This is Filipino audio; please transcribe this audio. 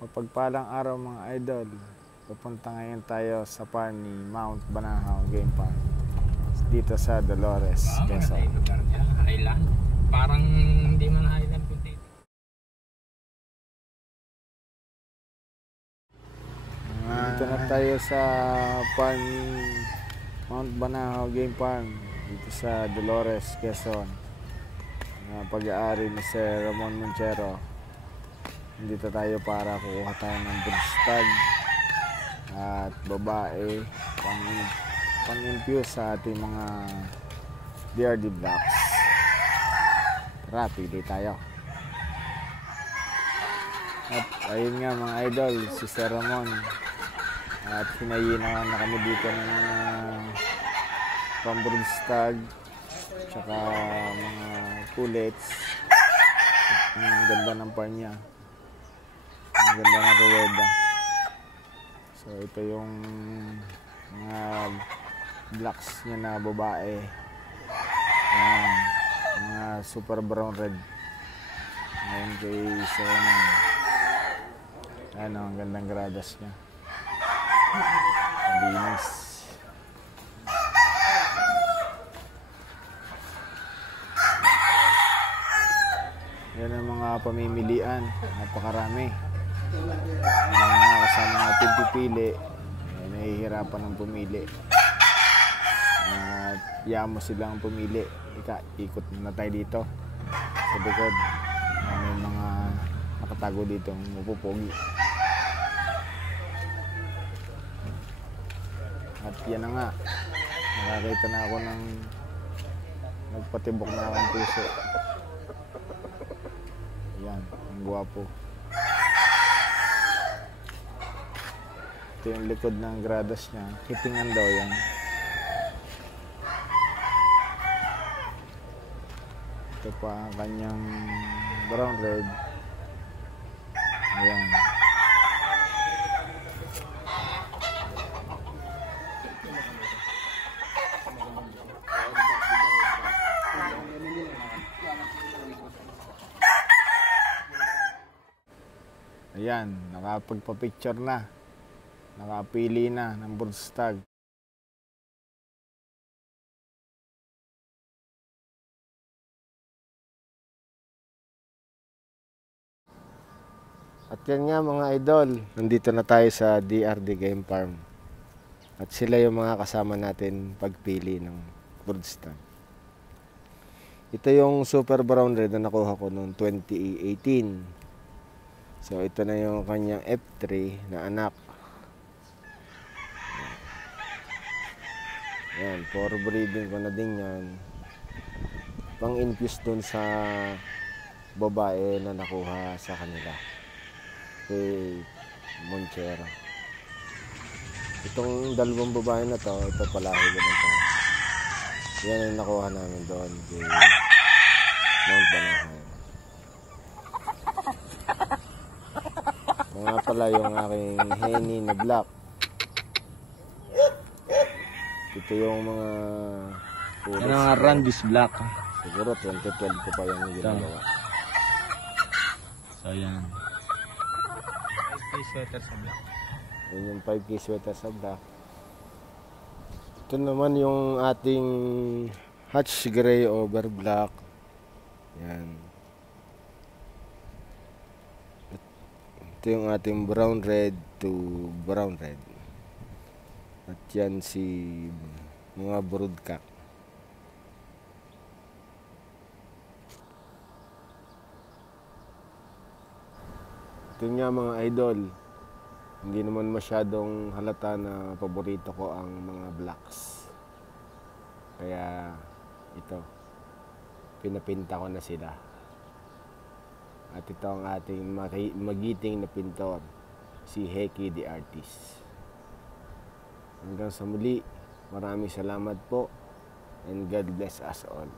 Mapagpalang araw mga idol. Pupunta ngayon tayo sa farm ni Mount Banahaw Game Park dito sa Dolores, Quezon. Island. Parang hindi man island kundi. Dito na tayo sa farm ni Mount Banahaw Game Park dito sa Dolores, Quezon. Pag-aari ni Sir Ramon Monchero. Dito tayo para kukuha tayo ng broodstag at babae pang-infuse sa ating mga DRD blocks. Tara, pili tayo. At ayun nga mga idol, si Sir Ramon. At hinayin na kami dito ng mga pang-broodstag tsaka mga pullets. Ang ganda ng farm niya. Ang ganda ng ruweda. So ito yung mga blocks niya na babae. Ayan, mga super brown red. Ngayon kay Sona. Ayan o, ang gandang gradas niya. Linis. Yan ang mga pamimilian. Napakarami. Mga kasama natin pipili, nahihirapan ng pumili. At yamo silang pumili. Ikot na tayo dito sa likod. May mga nakatago dito mapupogi. At yan na nga, nakakita na ako ng nagpatibok na akong puso. Yan, ang guwapo. Ito yung likod ng gradas niya. Kitingan daw yan. Ito pa ang kanyang brown red. Ayan. Ayan, nakapagpa-picture na. Nakapili na ng broodstag. At yan nga mga idol, nandito na tayo sa DRD Game Farm. At sila yung mga kasama natin pagpili ng broodstag. Ito yung super brown red na nakuha ko noong 2018. So ito na yung kanyang F3 na anak. Yan, for breeding ko na din yan. Pang-infuse dun sa babae na nakuha sa kanila. Kay Monchero. Itong dalawang babae na to, ito palahi ko na to. Yan yung nakuha namin doon kay Mount Banahaw. Mga pala yung aking henny na black. Ito yung mga Ano nga Randis Black. Siguro 2012 ko pa yung ginagawa. So yan. 5K sweater sa black. Yan yung 5K sweater sa black. Ito naman yung ating Hatch Gray over black. Yan. Ito yung ating brown red to brown red. At yan si mga broodcock. Ito nga mga idol. Hindi naman masyadong halata na paborito ko ang mga blacks. Kaya ito, pinapinta ko na sila. At ito ang ating magiting na pintor, si Heki the Artist. Hanggang sa muli, maraming salamat po and God bless us all.